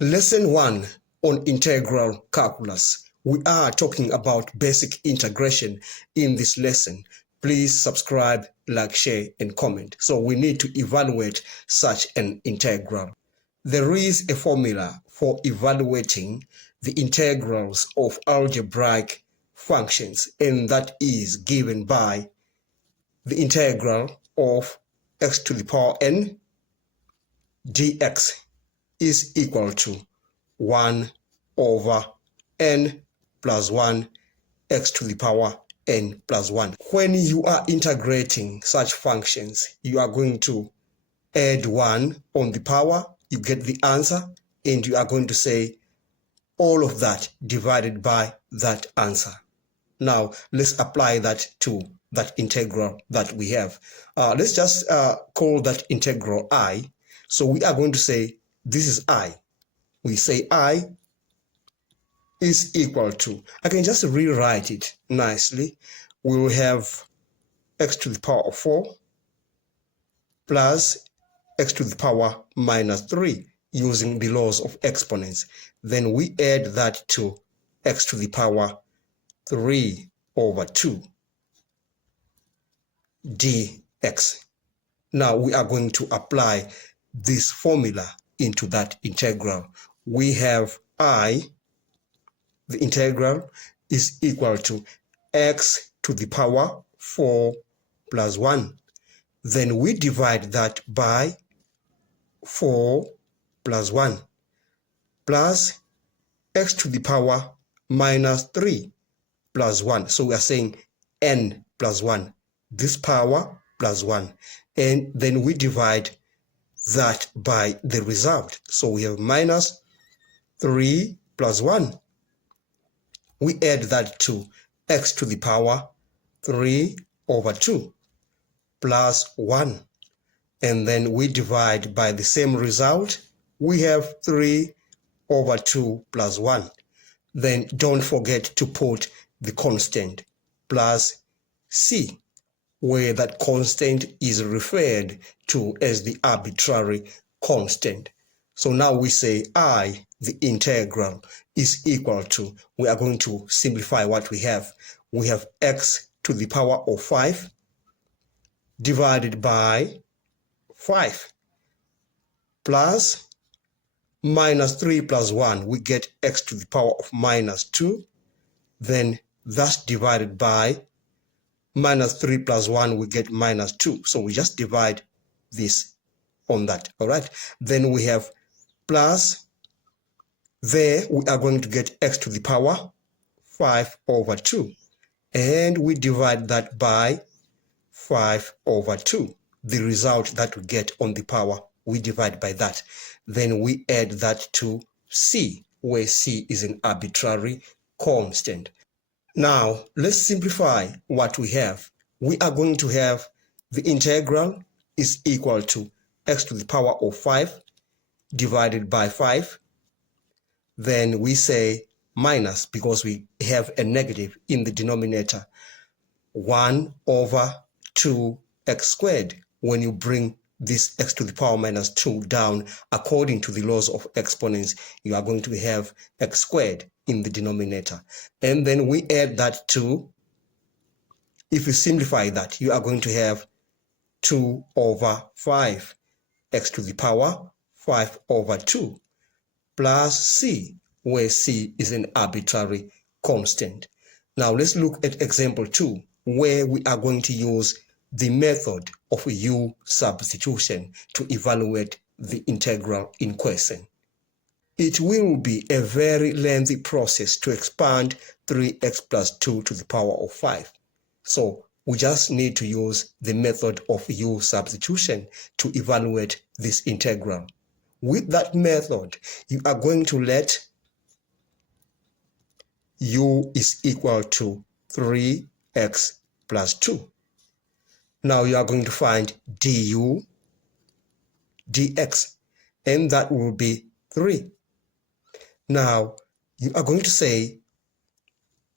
Lesson 1 on integral calculus. We are talking about basic integration in this lesson. Please subscribe, like, share, and comment. So we need to evaluate such an integral. There is a formula for evaluating the integrals of algebraic functions, and that is given by the integral of x to the power n dx is equal to 1 over n plus 1 x to the power n plus 1. When you are integrating such functions, you are going to add 1 on the power, you get the answer, and you are going to say all of that divided by that answer. Now, let's apply that to that integral that we have. Let's just call that integral I. So we are going to say this is I. We say I is equal to, I can just rewrite it nicely. We will have x to the power of 4 plus x to the power minus 3 using the laws of exponents. Then we add that to x to the power 3 over 2 dx. Now we are going to apply this formula into that integral. We have I, the integral, is equal to x to the power 4 plus 1. Then we divide that by 4 plus 1 plus x to the power minus 3 plus 1. So we are saying n plus 1, this power plus 1. And then we divide that by the result. So we have minus 3 plus 1. We add that to x to the power 3 over 2 plus 1. And then we divide by the same result. We have 3 over 2 plus 1. Then don't forget to put the constant plus c, where that constant is referred to as the arbitrary constant. So now we say I, the integral, is equal to, we are going to simplify what we have. We have x to the power of 5 divided by 5 plus minus 3 plus 1. We get x to the power of minus 2. Then that's divided by minus 3 plus 1, we get minus 2. So we just divide this on that, all right? Then we have plus, there we are going to get x to the power 5 over 2. And we divide that by 5 over 2. The result that we get on the power, we divide by that. Then we add that to c, where c is an arbitrary constant. Now, let's simplify what we have. We are going to have the integral is equal to x to the power of 5 divided by 5. Then we say minus, because we have a negative in the denominator, 1 over 2x squared. When you bring this x to the power minus 2 down, according to the laws of exponents, you are going to have x squared in the denominator. And then we add that to, if you simplify that, you are going to have 2 over 5 x to the power 5 over 2 plus c, where c is an arbitrary constant. Now let's look at example 2, where we are going to use the method of U substitution to evaluate the integral in question. It will be a very lengthy process to expand 3x plus 2 to the power of 5. So we just need to use the method of U substitution to evaluate this integral. With that method, you are going to let u is equal to 3x plus 2. Now you are going to find du dx, and that will be 3. Now you are going to say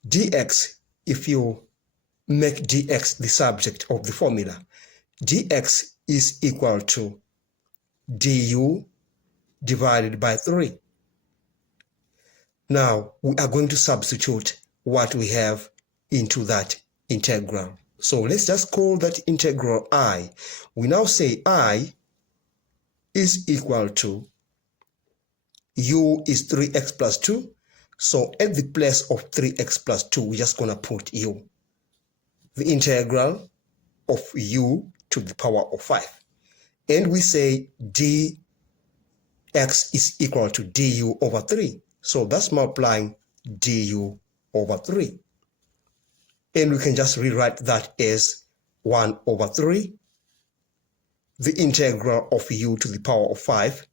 dx, if you make dx the subject of the formula, dx is equal to du divided by 3. Now we are going to substitute what we have into that integral. So let's just call that integral I. We now say I is equal to u is 3x plus 2. So at the place of 3x plus 2, we're just going to put u. The integral of u to the power of 5. And we say dx is equal to du over 3. So that's multiplying du over 3. And we can just rewrite that as 1 over 3. The integral of u to the power of 5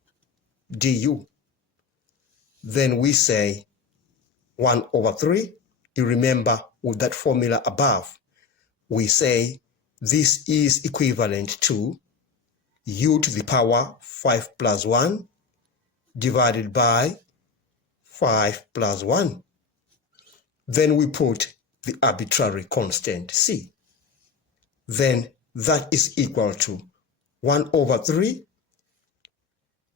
du. Then we say 1 over 3. You remember with that formula above, we say this is equivalent to u to the power 5 plus 1 divided by 5 plus 1. Then we put the arbitrary constant c. Then that is equal to 1 over 3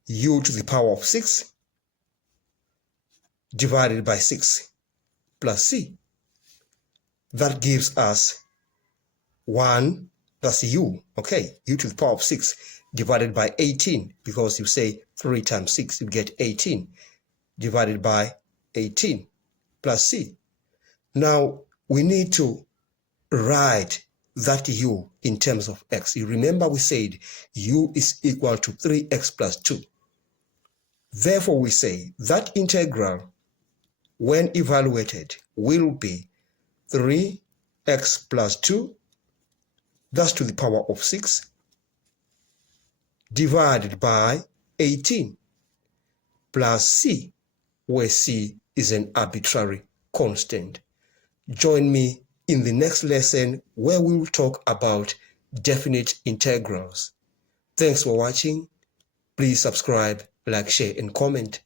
u to the power of 6 divided by 6 plus c. That gives us 1, that's u, okay, u to the power of 6 divided by 18, because you say 3 times 6, you get 18, divided by 18 plus c. Now we need to write that u in terms of x. You remember we said u is equal to 3x plus 2. Therefore we say that integral, when evaluated, will be 3x plus 2, that's to the power of 6, divided by 18 plus c, where c is an arbitrary constant. Join me in the next lesson where we will talk about definite integrals. Thanks for watching. Please subscribe, like, share, and comment.